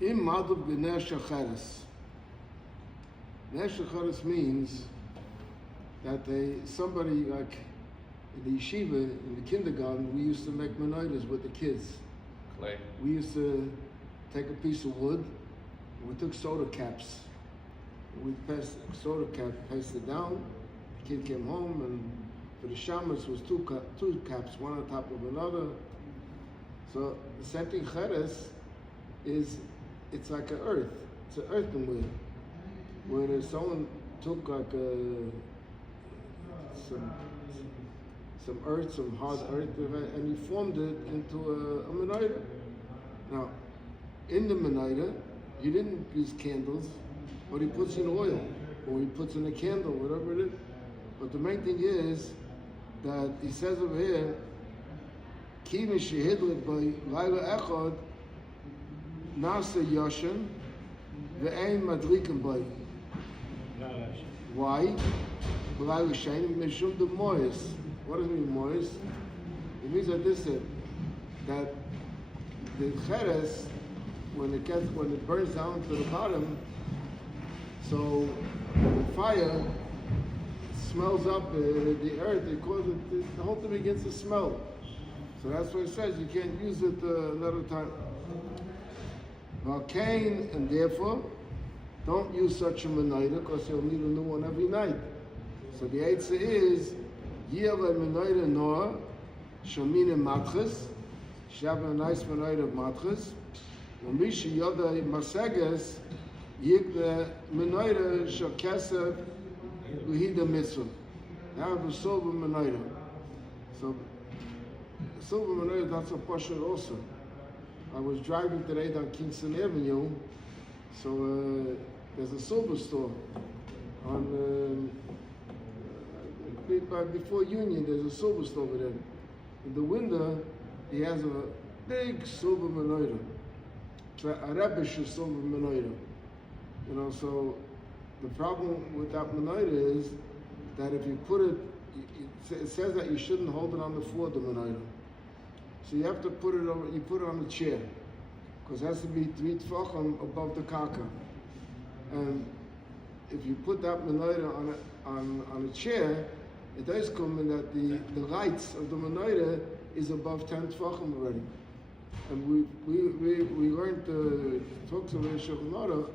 Im Madub B'nei Shacharis. B'nei Shacharis means that somebody like in the yeshiva, in the kindergarten, we used to make menorahs with the kids. Clay. We used to take a piece of wood, and we took soda caps. We passed soda cap, passed it down. The kid came home, and for the shamas was two caps, one on top of another. So the same thing cheres is, it's like an earth. It's an earthenware, where someone took like some earth, some hard earth, and he formed it into a menorah. Now, in the menorah, you didn't use candles, but he puts in oil, or he puts in a candle, whatever it is. But the main thing is that he says over here, Ki mishehidlik by Laila Echad Nasa Yoshin ve'ein madlikim by. Why? Laila Shainim mishum de mois. What does it mean, mois? It means that that the cheres, when it burns down to the bottom, so the fire smells up the earth. It causes the whole thing begins to smell. So that's what it says. You can't use it another time. Cain, and therefore, don't use such a menorah because you'll need a new one every night. So the answer is Yele menorah noah shamina matches. She have a nice menorah of matches. When Misha Yoda Maseges, Yik menorah shakesef v'hida mitzvah. Now the silver menorah. So silver menorah, that's a portion also. I was driving today down Kingston Avenue, so there's a silver store on before Union. There's a silver store over there. In the window, he has a big silver menorah. It's a Rebbetzin silver menorah. You know, so the problem with that menorah is that if you put it, it says that you shouldn't hold it on the floor, the menorah. So you have to put it over, you put it on the chair, because it has to be 3 tefachim above the kaka. And if you put that menorah on a chair, it does come in that the lights of the menorah is above 10 tefachim already. And we learned talks of Shulchan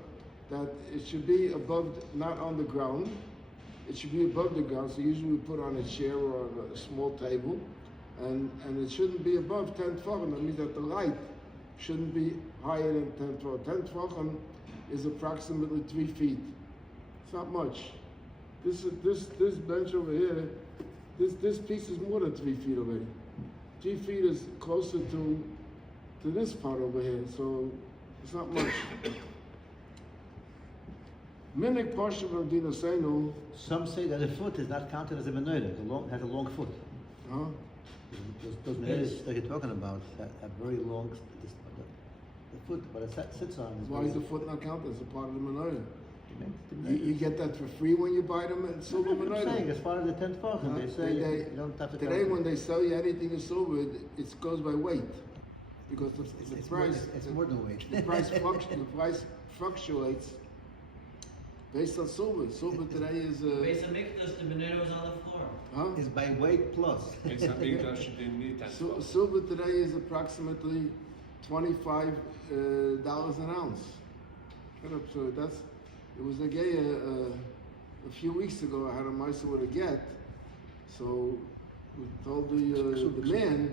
that it should be above, not on the ground. It should be above the ground. So usually we put on a chair or on a small table, and it shouldn't be above 10 tefachim. That means that the light shouldn't be higher than 10 tefachim. 10 tefachim is approximately 3 feet. It's not much. This bench over here, this piece is more than 3 feet already. 3 feet is closer to this part over here, so it's not much. Minik Pashav of Dino Seinu. Some say that a foot is not counted as a menorah. It has a long foot. Huh? Those menorahs that you're talking about have very long. The foot, but it sits on. Why is the foot not counted as a part of the menorah? You get that for free when you buy them in silver menorah. I'm saying, as part of the 10th tefachim, they say you don't have to. Today, when they sell you anything in silver, it goes by weight, because the price. It's more than weight. The price fluctuates based on silver. Silver today is. Based on Mikdash, the menorah was on the floor. Huh? It's by weight plus. Silver today is approximately $25 an ounce. So it was a few weeks ago. I had a mice with a get, so we told the man,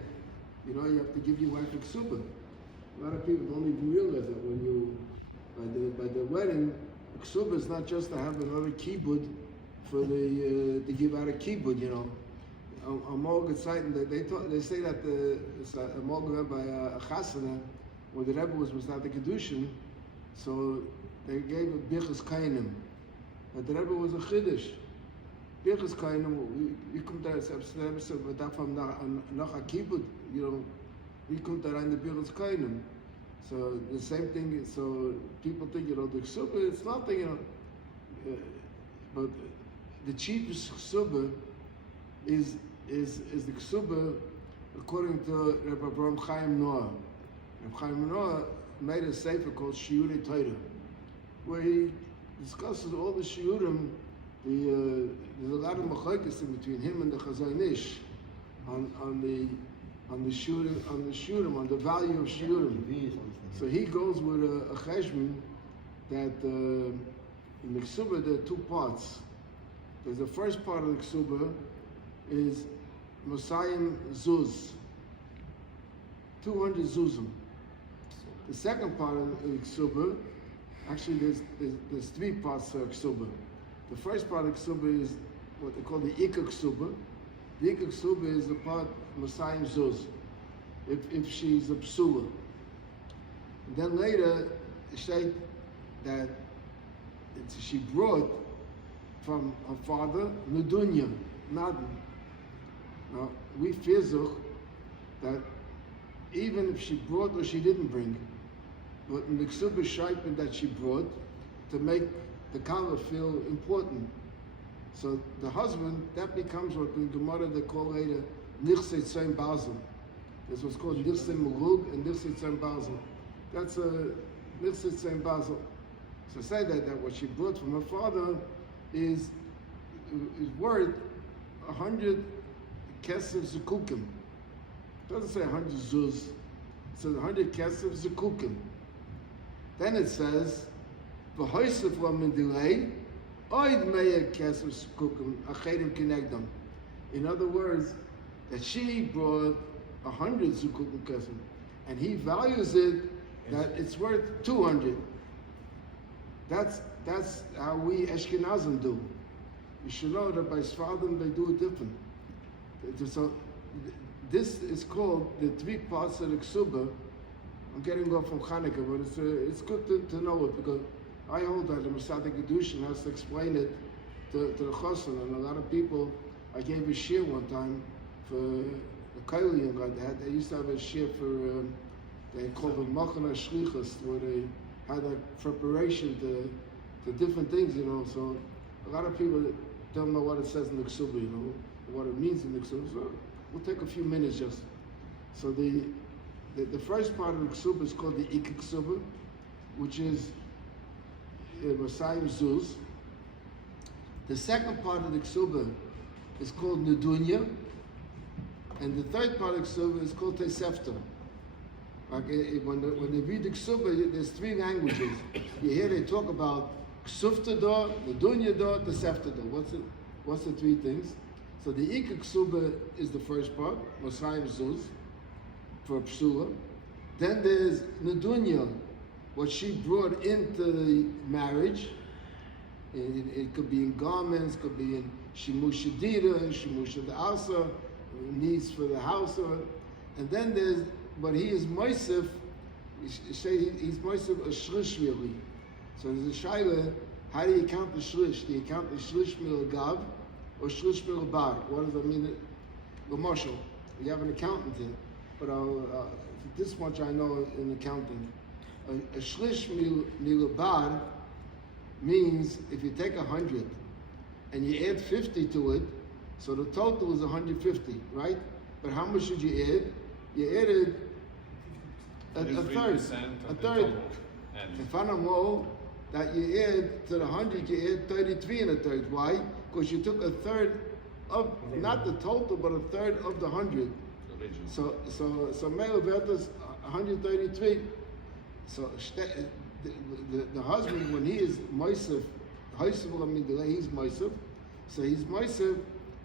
you know, you have to give your wife a ksuba. A lot of people don't even realize that when you by the wedding, ksuba is not just to have another kibbud for to give out a kibbud, you know. On yahrtzeit, they say that a morgen by a chasana, where the Rebbe was not the kedushin, so they gave a bichas kainim, but the Rebbe was a chiddush. Bichas kainim, we come there, but that from nach a kibbud, you know, we come there in the bichas kainim. So the same thing. So people think, you know, the ksuba, it's nothing, you know, but the cheapest ksuba is the ksuba according to Rabbi Abraham Chaim Noah. Rabbi Chaim Noah made a sefer called Shiurei Torah, where he discusses all the shiurim. There's a lot of machlokes in between him and the Chazon Ish on the shiurim, on the value of shiurim. So he goes with a cheshbon that in the ksuba there are two parts. There's the first part of the ksuba is Mosayim Zuz, 200 zuzim. The second part of the ksuba, actually there's three parts to ksuba. The first part of ksuba is what they call the ikka ksuba. The ikka ksuba is the part Mosayim Zuz, if she's a psula. And then later, it said that she brought from her father Nudunya, Nadin. Now, we fizuk that even if she brought or she didn't bring, but in the ksuba shaypin that she brought to make the kala feel important. So the husband, that becomes what in Gemara they call later yahrtzeit tzayim bazel. This was called yahrtzeit mulug and yahrtzeit tzayim bazel. That's a yahrtzeit tzayim bazel. So say that what she brought from her father is worth 100 kesef zekukim. It doesn't say 100 zuz. It says 100 kesef zekukim. Then it says, v'hoysef lo min dilei, oid meya kesef zekukim, achedim kinegdam. In other words, that she brought 100 zekukim kesef, and he values it that it's worth 200. That's how we Ashkenazim do. You should know that by Sfardim they do it different. So this is called the three parts of the ksuba. I'm getting off from Hanukkah, but it's good to know it, because I hold that the Masada Kedushin has to explain it to the Chosin, and a lot of people, I gave a shir one time for the Kaili and they used to have a shir for, they called it Machana Shlichus, where they had a preparation to different things, so a lot of people don't know what it says in the ksuba, what it means in the ksuba, so we'll take a few minutes just. So the first part of the ksuba is called the ikka ksuba, which is Mosayim Zuz. The second part of the ksuba is called Nudunya, and the third part of the ksuba is called Tesefta. When they read the ksuba, there's three languages. You hear they talk about ksufta do, Nudunya do, Tesefta do. What's the three things? So the ikka ksuba is the first part, Mosayim Zuz, for psula. Then there's Nudunya, what she brought into the marriage. It could be in garments, could be in shimush dira, shimush da'asa, needs for the house. And then there's, but he is moisef, he's moisef a shlish really. So there's a shayla, how do you count the shlish? Do you count the shlish mil gav or shlish mil bar? What does that mean? The marshal, you have an accountant here, but this much I know in accounting. A shlish mil bar means if you take 100 and you add 50 to it, so the total is 150, right? But how much did you add? You added a third. A third. If I know that you add to the 100, you add 33 and a third. Why? Because you took a third of, not the total, but a third of the 100. So Mele Bertas 133. So the husband, when he is Moisef, he's Moisef, so he's Moisef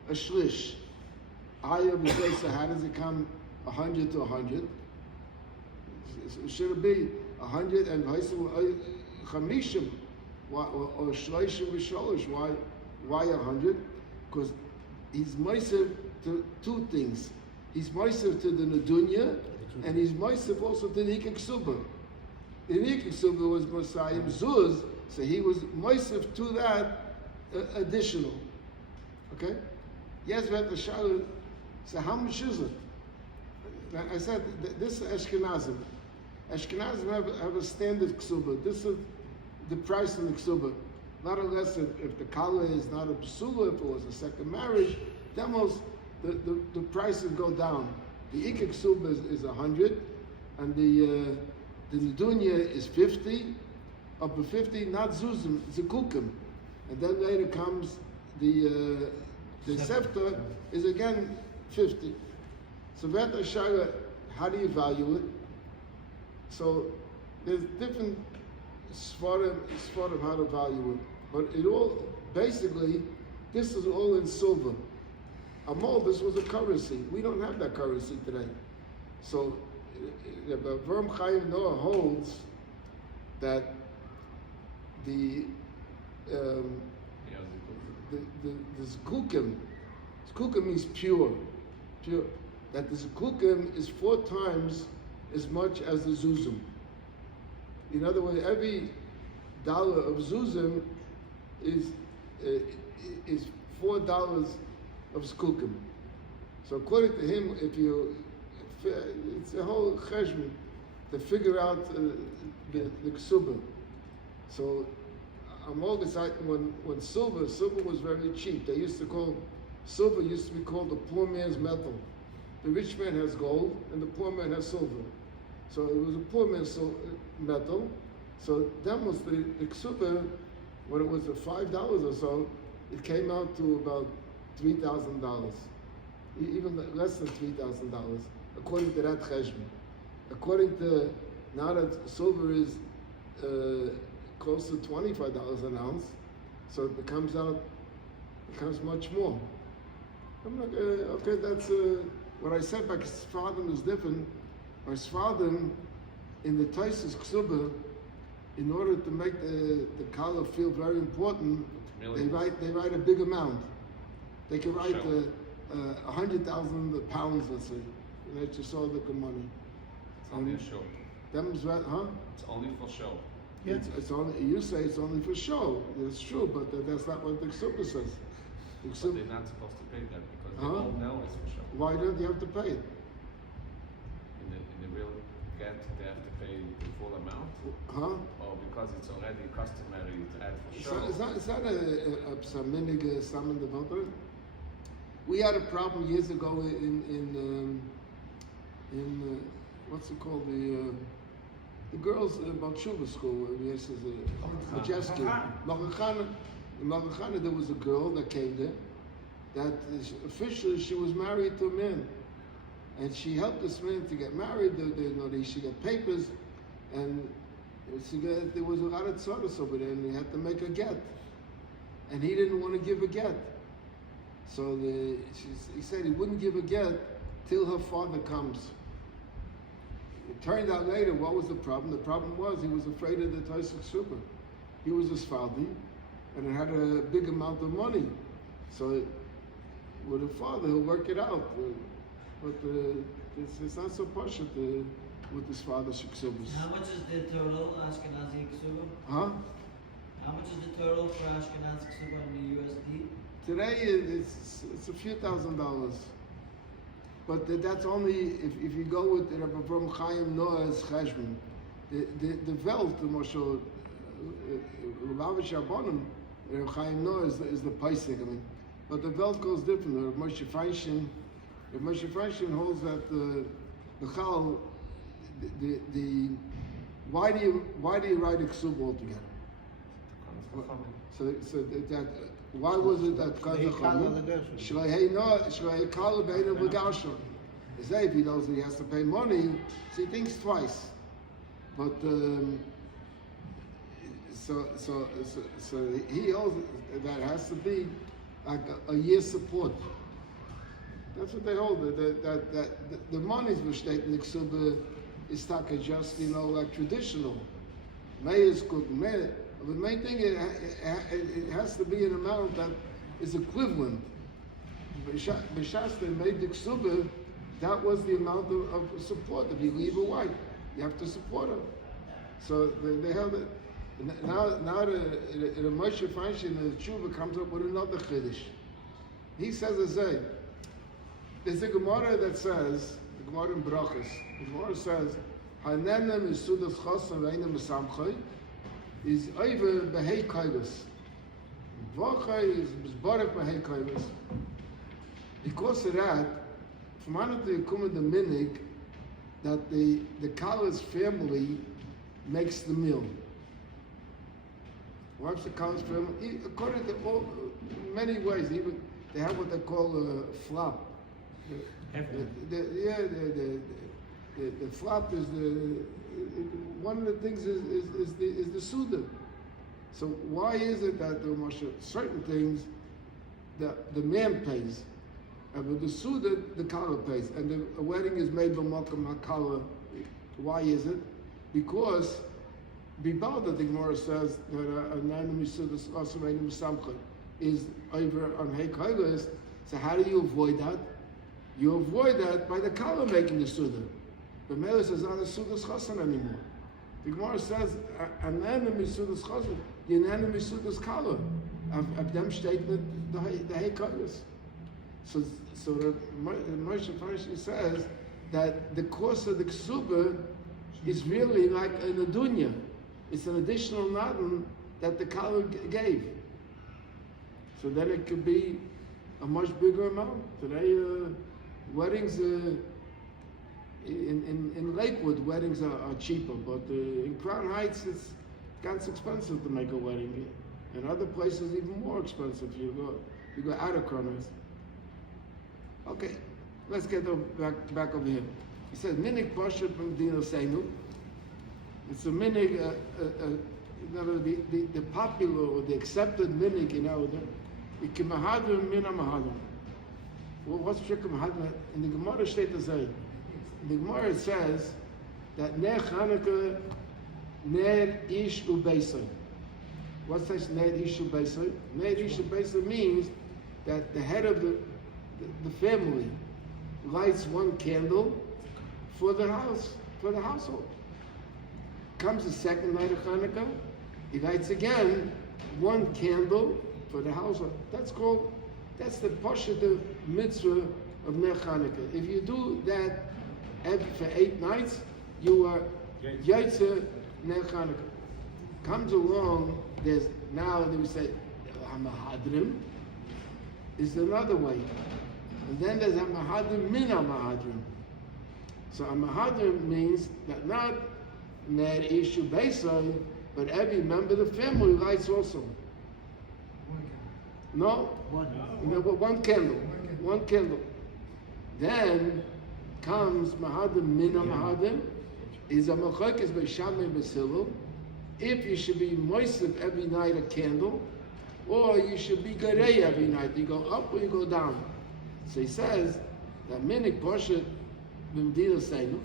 a shlish. So how does it come 100 to 100? Should it be 100 and Chamishim or Shloishim v'Sholosh? Why 100? Because he's Moisef to two things. He's Moisef to the Nudunya, and he's Moisef also to the Ikka Ksuba. The Ikka Ksuba was Mosayim Zuz, so he was Moisef to that additional. Okay? Yes, we have to show. So how much is it? I said this is Ashkenazim. Ashkenazim have a standard ksuba. This is the price in the ksuba. Not unless if the kala is not a psula, if it was a second marriage, then most the prices go down. The ikka ksuba is 100, and the The Nedunya is 50, up to 50, not Zuzim, it's a Kukim. And then later comes the Sefta is again 50. So Vet Ashara, how do you value it? So there's different Sfarim how to value it. But it all, basically, this is all in silver. Amol, this was a currency. We don't have that currency today. So Verm Chaim Noah holds that the zkukim means pure, that the zkukim is 4 times as much as the zuzim. In other words, every dollar of zuzim is $4 of zkukim. So according to him, it's a whole cheshbon to figure out the ksuba. So Amol decided when silver was very cheap. They used to call silver used to be called the poor man's metal. The rich man has gold and the poor man has silver. So it was a poor man's metal. So that was the ksuba. When it was $5 or so, it came out to about $3,000, even less than $3,000, according to that cheshbon. According to now that silver is close to $25 an ounce, so it becomes much more. I'm like, okay, that's what I said by Sfadim is different. By Sfadim, in the Taisus Ksuba, in order to make the color feel very important, they write a big amount. They can write 100,000 pounds, let's say. That's just all the good money. It's only a show. Them's right, huh? It's only for show. Yeah. It's only, you say it's only for show. That's true, but that's not what the Ksuba says. The But Ksuba, they're not supposed to pay that because they Huh? all know it's for show. why don't you have to pay it? In the real get, they have to pay the full amount, Huh? or because it's already customary to add for show. Is that a minig salmon developer? We had a problem years ago in what's it called, the girls about Shuva school. Yes, is Majeski. Machachana. In Machachana there was a girl that came there that officially she was married to a man, and she helped this man to get married. She got papers, and there was a lot of tzaddas over there, and they had to make a get, and he didn't want to give a get. So he said he wouldn't give a get till her father comes. It turned out later, what was the problem? The problem was he was afraid of the Taisik Super. He was a Sfaldi, and it had a big amount of money. So with a father, he'll work it out. But it's not so partial with this father Shiksubas. How much is the total Ashkenazi Ksuba? Huh? How much is the total for Ashkenazi Ksuba in the USD? Today it's a few $1,000s, but that's only if you go with Rabbi From Chaim Noah's cheshbon. The Welt, the Moshe Lavash Abonim, Rabbi Chaim Noah is the paisik. I mean, but the Welt goes different. Rabbi Moshe Feinstein holds that the Chal, why do you write a ksub altogether? So that. Why was it that if he knows that he has to pay money, so he thinks twice. But so he holds that it has to be like a year's support. That's what they hold. That the money's versteht in the Ksuba is just like traditional. May is cooked, may. The main thing, it has to be an amount that is equivalent. B'shas they made the ksuba, that was the amount of support. If you leave a wife, you have to support her. So they held it. Now the Moshe Feinstein, the Tshuva comes up with another chiddush. He says there's a Gemara that says, the Gemara in Brachos, the Gemara says, Hanenem is sudas chosam v'einem esamchay, is over behei kaivis. V'achai is barek behei kaivis. Because of that, from Anat Yekum the minig that the Kala's family makes the meal. Wipes the comes from according to all many ways. Even they have what they call a flop. The flop is one of the things is the suda. So why is it that there are certain things that the man pays, and with the suda the kala pays, and the wedding is made b'malkam hakala? Why is it? Because Bibalda, the Gemara says that a nine sudas also is over on Heikailas. So how do you avoid that? You avoid that by the kala making the suda. The Mela says not a sudas chasan anymore. The Gemara says an enemy sudas chasan, an enemy sudas kala. Of them statement the Heikailas. So the Moshe Farshi says that the course of the ksuba is really like an adunya. It's an additional nadan that the kala gave. So then it could be a much bigger amount. Today, weddings in Lakewood, weddings are cheaper, but in Crown Heights, it's ganz expensive to make a wedding. In other places, even more expensive. You go out of Crown Heights. Okay, let's get back over here. He says, "Minig pasha from Dino Seinu." It's a minig, the popular or the accepted minig in our day. Ikimahadrim mina mahadrim. Well, what's trick mahadrim? In the Gemara state to say, in the Gemara it says that ner Chanukah ner ish ubeisai. What says ner ish ubeisai? Ner ish ubeisai means that the head of the family lights one candle for the house, for the household. Comes the second night of Hanukkah, he lights again one candle for the household. That's the Pasha mitzvah of Ner Hanukkah. If you do that for 8 nights, you are yahrtzeit Ner Hanukkah. Comes along, there's now we say Hamahadrim is another way. And then there's Hamahadrim min Hamahadrim. So Hamahadrim means that not Ner Ishu Beisai, but every member of the family lights also. No? One candle. One candle. Then comes Mahadim Min Mahadim, is a Machokes Beishamim Basilu. If you should be moistened every night a candle, or you should be Garei every night. You go up or you go down. So he says that Minik Poshet B'Mdina Seinu.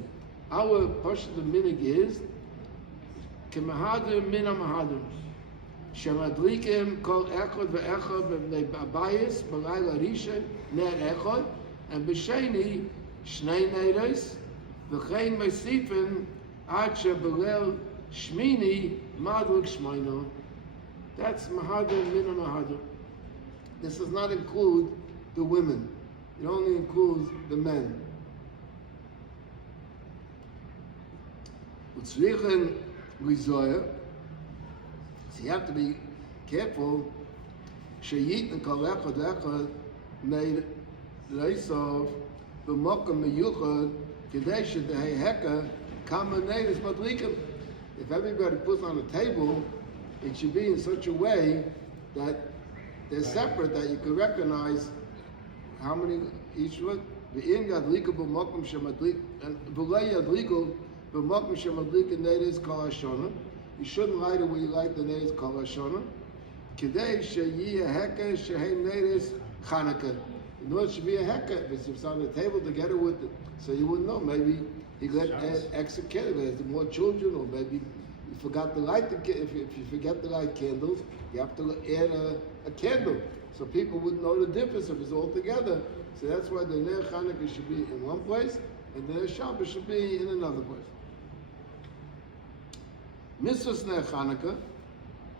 Our Pasha the minig is Kemahadim Mina Mahadim Shemadlikim Kol Echad Ve'echad B'Abayis B'Layla Rishon Ner Echad and B'Sheni Shnei Neiros V'chein Meisifin Ad Shebelel Shmini Madlik Shmoino. That's Mahadim Mina Mahadim. This does not include the women. It only includes the men. So you have to be careful. Sheyit kol echad made leisav b'makom meyuchad kedei shedei heka kama neiros madlikim. If everybody puts on a table, it should be in such a way that they're separate, that you can recognize how many each one. V'in yadliku b'makom shemadlik and v'lei yadliku. You shouldn't light it when you light the neiros kol hashana. Kedei sheyiyeh heka shehem neiros Chanukah. In order to be a heka, if it's on the table together with it, so you wouldn't know. Maybe he let extra candles, more children, or maybe you forgot to light the. If you forget to light candles, you have to add a candle, so people wouldn't know the difference if it's all together. So that's why the ner Chanukah should be in one place, and the ner Shabbos should be in another place. Mitzvah Ner Chanukah,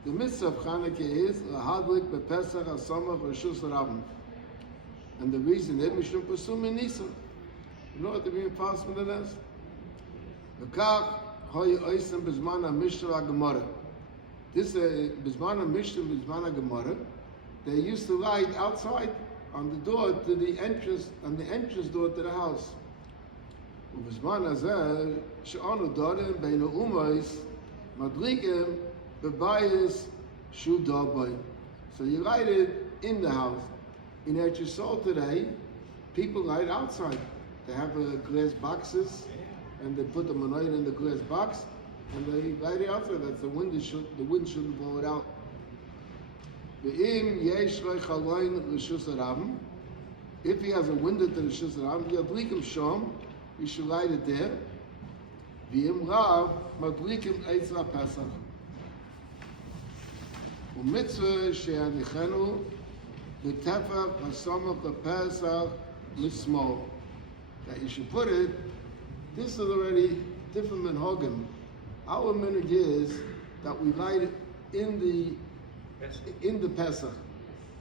the mitzvah of Chanukah is lahadlik bepesach hasamach reshus rabim, and the reason is mishum pasum in Nisan. You know what the meaning of it is? V'kach hoy oisem b'zman ha-mishnah ha-gemara. This b'zman ha-mishnah b'zman ha-gemara. They used to light outside on the door to the entrance, on the entrance door to the house. B'zman hazeh she'anu dorim bein ha'umayis Madlikim bebayis shu dabai. So you light it in the house. In Eretz Yisrael today, people light outside. They have glass boxes, and they put the menorah in the glass box, and they light it outside. That's the wind shouldn't blow it out. Ve'im yesh lo chaloin l'shus harabim. If he has a window to the shus harabim, yadlikim sham. You should light it there. Ve'im rav madlikim eitz Pesach. U'mitzvah she'anichenu v'tefach hasamach lePesach l'smol. That you should put it. This is already different than Hogan. Our minhag is that we light it in the Pesach,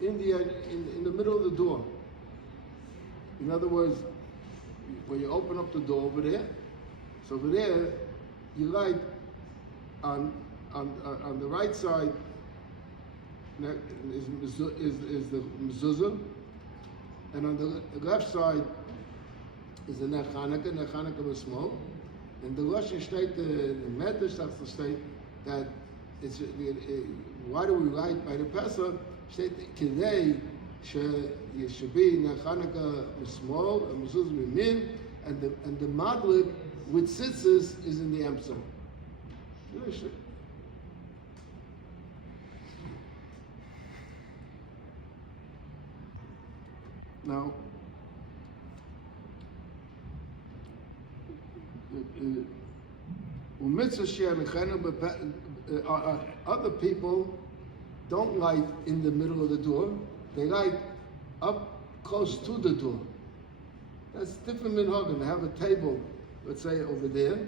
in the middle of the door. In other words, when you open up the door over there, so over there, you light on the right side is the mezuzah, and on the left side is the Ner Chanukah with smoke. And the Lashon state, the Medrash starts to state that why do we light by the Pesach? State Kidei should be Ner Chanukah with smoke and mezuzah with min, and the madlik with tzitzis is in the emser. Now, other people don't light in the middle of the door. They light up close to the door. That's different than Hogan. They have a table, let's say over there.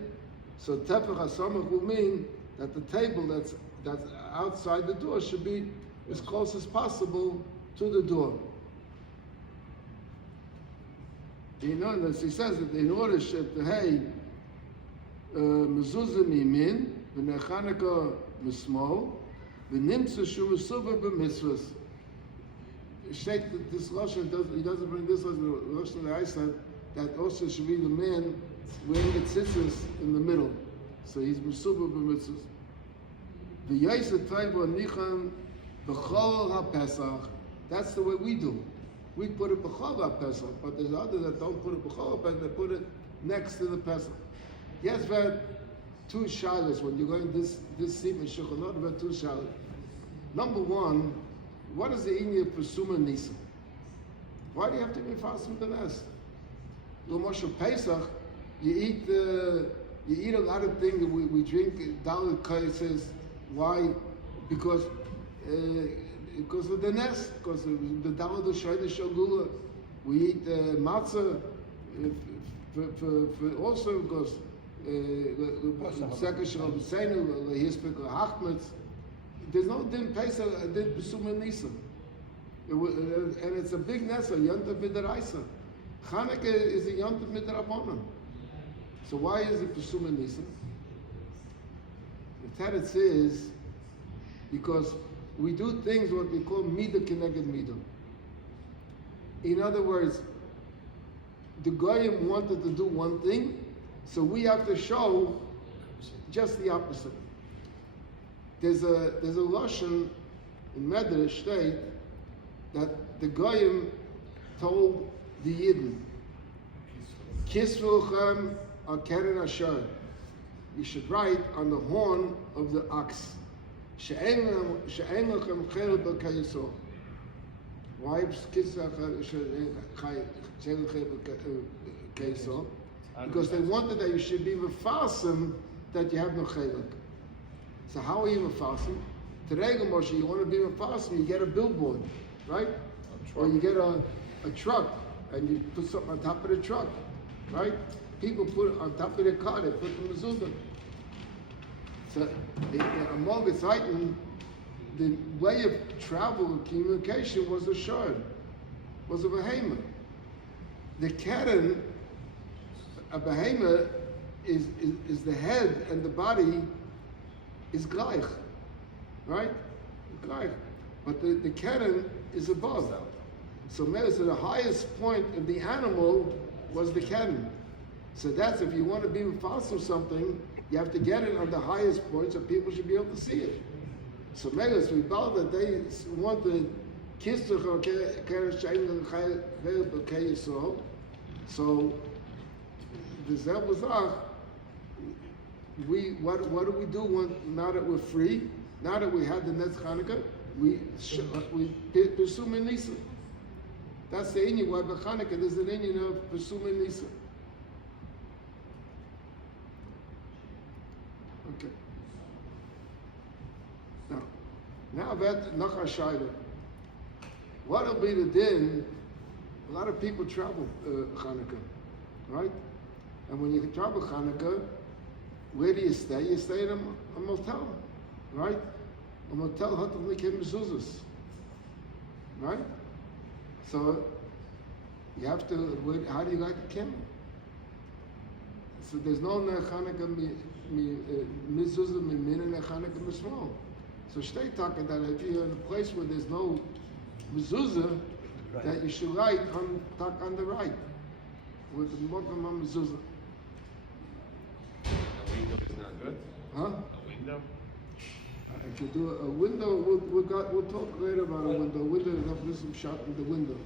So tefach hasamach will mean that the table that's outside the door should be as close as possible to the door. You know, and as he says that in order to hey mezuzah mimin v'ner Chanukah mismol v'nimtza shu mesuvah b'mitzvahs. Sheikh, this lashon he doesn't bring this lashon that I said that also should be the man wearing the tzitzis in the middle, so he's mesuvah b'mitzvahs. V'yosef tayva nichan b'chol haPesach. That's the way we do. We put it b'chol haPesach, but there's others that don't put it b'chol haPesach. They put it next to the Pesach. Yes, we had two shaylas when you're going this seat in Shulchan Aruch. We had two shaylas. Number one, what is the inyan for Suma Nisa? Why do you have to be fasting the nest? L'Moshe Pesach, you eat a lot of things. We drink Dalit Kai says why? Because of the nest, because of the Dalit Shoyde Shogula. We eat matzah for also because there's no din Pesach, din Besuma Nisa. And it's a big nesa, Yontav Midaraisa. Chanukah is a Yontav Midarabonim. So why is it Besuma Nisa? The Teretz is because we do things what we call Midah Keneged Midah. In other words, the Goyim wanted to do one thing, so we have to show just the opposite. There's a lashon in Medrash state that the Goyim told the Yidden, Kisvulchem al keren asher. You should write on the horn of the ox. She'ein lechem chel b'kayisol. Why because they wanted that you should be mefasim that you have no chelik. So how are you mefasim? Today, Moshe, you want to be mefasim, you get a billboard, right? Or you get a truck and you put something on top of the truck, right? People put it on top of their car, they put the mezuzah. So among the Titan, the way of travel and communication was a shard, was a behemoth. The keren, a behemoth, is the head and the body is gleich, right? Gleich. But the keren is above. So the highest point of the animal was the keren. So that's if you want to be fossil something, You have to get it on the highest point so people should be able to see it. So Megas, we bow that they want to kiss the so the Zebuzach, what do we do now that we're free? Now that we had the Netz Chanukah, we pursue Menisa. That's the Indian why by Chanukah there's an Indian of pursue Menisa. Okay. Now that Nachar Shaila. What'll be the din? A lot of people travel Chanukah, right? And when you travel Chanukah, where do you stay? You stay in a motel, right? A motel hatav likim mezuzos, right? So you have to. How do you like the camel? So there's no Chanukah mezuzah min and Chanukah mismol. So stay talking that if you're in a place where there's no mezuzah, right, that you should write on the right with the mokum on mezuzah. A window is not good. Huh? A window. If you do a window, we'll talk later about a window. Window is not some shot in the window.